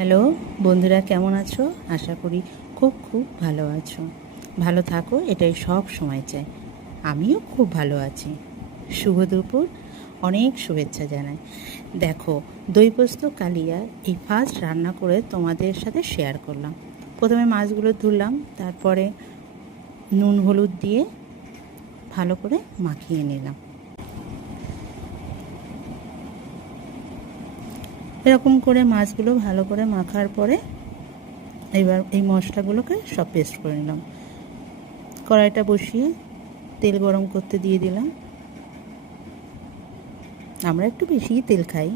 Hello বন্ধুরা, কেমন আছো? আশা করি খুব খুব ভালো আছো। ভালো থাকো, এটাই সব সময় চাই। আমিও খুব ভালো আছি। শুভ দুপুর, অনেক শুভেচ্ছা জানাই। দেখো, দই পোস্ত কালিয়া এই ফার্স্ট রান্না করে তোমাদের সাথে শেয়ার করলাম। প্রথমে মাছগুলো ধুলাম, তারপরে নুন হলুদ দিয়ে ভালো করে মাখিয়ে নিলাম। এরকম করে মাছগুলো ভালো করে মাখার পরে এবার এই মশলাগুলোকে সব পেস্ট করে নিলাম। কড়াইটা বসিয়ে তেল গরম করতে দিয়ে দিলাম। আমরা একটু বেশিই তেল খাই,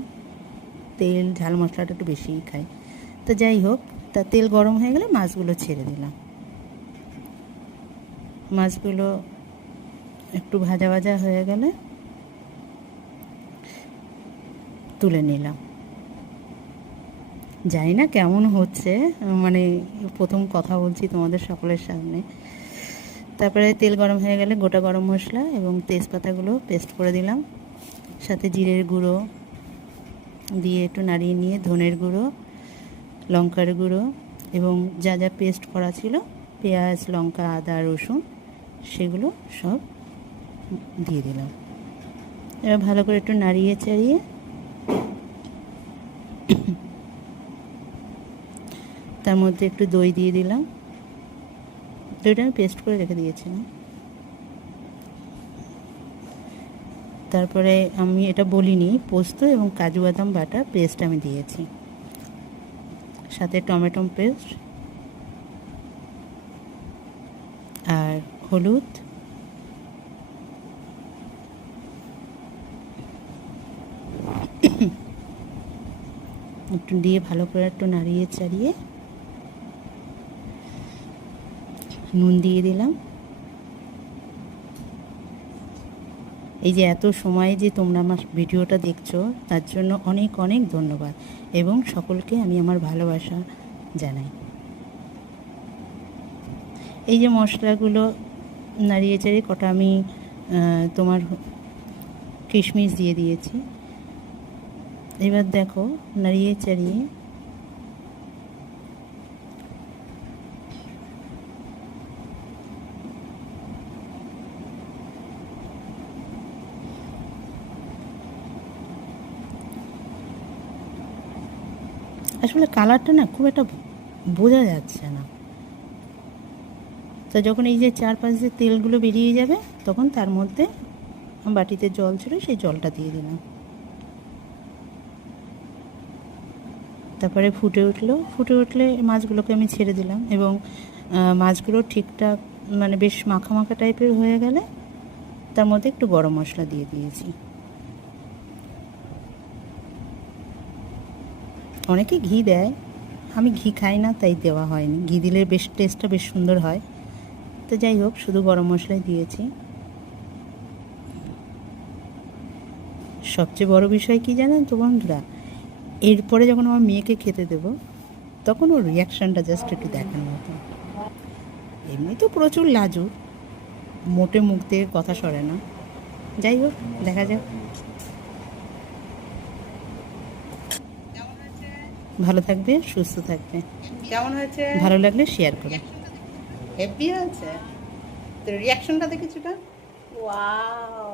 তেল ঝাল মশলাটা একটু বেশিই খাই। তো যাই হোক, তা তেল গরম হয়ে গেলে মাছগুলো ছেড়ে দিলাম। মাছগুলো একটু ভাজা ভাজা হয়ে গেলে তুলে নিলাম। জানি না কেমন হচ্ছে, মানে প্রথম কথা বলছি তোমাদের সকলের সামনে। তারপরে তেল গরম হয়ে গেলে গোটা গরম মশলা এবং তেজপাতাগুলো পেস্ট করে দিলাম, সাথে জিরের গুঁড়ো দিয়ে একটু নাড়িয়ে নিয়ে ধনের গুঁড়ো, লঙ্কার গুঁড়ো এবং যা যা পেস্ট করা ছিল পেঁয়াজ, লঙ্কা, আদা, রসুন, সেগুলো সব দিয়ে দিলাম। এবার ভালো করে একটু নাড়িয়ে চাড়িয়ে তার মধ্যে একটু দই দিয়ে দিলাম। দইটা আমি পেস্ট করে রেখে দিয়েছিলাম। তারপরে আমি এটা বলিনি, পোস্ত এবং কাজু বাদাম বাটা পেস্ট আমি দিয়েছি, সাথে টমেটো পেস্ট আর হলুদ, একটু দিয়ে ভালো করে একটু নাড়িয়ে চাড়িয়ে নুন দিয়ে দিলাম। এই যে এত সময় যে তোমরা আমার ভিডিওটা দেখছো, তার জন্য অনেক অনেক ধন্যবাদ এবং সকলকে আমি আমার ভালোবাসা জানাই। এই যে মশলাগুলো নাড়িয়ে চাড়িয়ে কটা আমি তোমার কিশমিশ দিয়ে দিয়েছি। এবার দেখো, নাড়িয়ে চাড়িয়ে আসলে কালারটা না খুব একটা বোঝা যাচ্ছে না। তো যখন এই যে চারপাশ দিয়ে তেলগুলো বেরিয়ে যাবে, তখন তার মধ্যে বাটিতে জল ছিল, সেই জলটা দিয়ে দিলাম। তারপরে ফুটে উঠলে মাছগুলোকে আমি ছেড়ে দিলাম এবং মাছগুলো ঠিকঠাক মানে বেশ মাখা মাখা টাইপের হয়ে গেলে তার মধ্যে একটু গরম মশলা দিয়ে দিয়েছি। অনেকে ঘি দেয়, আমি ঘি খাই না, তাই দেওয়া হয়নি। ঘি দিলে বেশ টেস্টটা বেশ সুন্দর হয়। তো যাই হোক, শুধু গরম মশলাই দিয়েছি। সবচেয়ে বড় বিষয় কী জানেন তো বন্ধুরা, এরপরে যখন আমার মেয়েকে খেতে দেবো, তখন ওর রিয়াকশানটা জাস্ট একটু দেখার মতো। এমনি তো প্রচুর লাজুক, মোটে মুখ থেকে কথা সরে না। যাই হোক, দেখা যাক। ভালো থাকবে, সুস্থ থাকবে। কেমন হয়েছে? ভালো লাগলে শেয়ার করো। হেভি হয়েছে। তো রিয়াকশনটা দেখেছো? ওয়াও।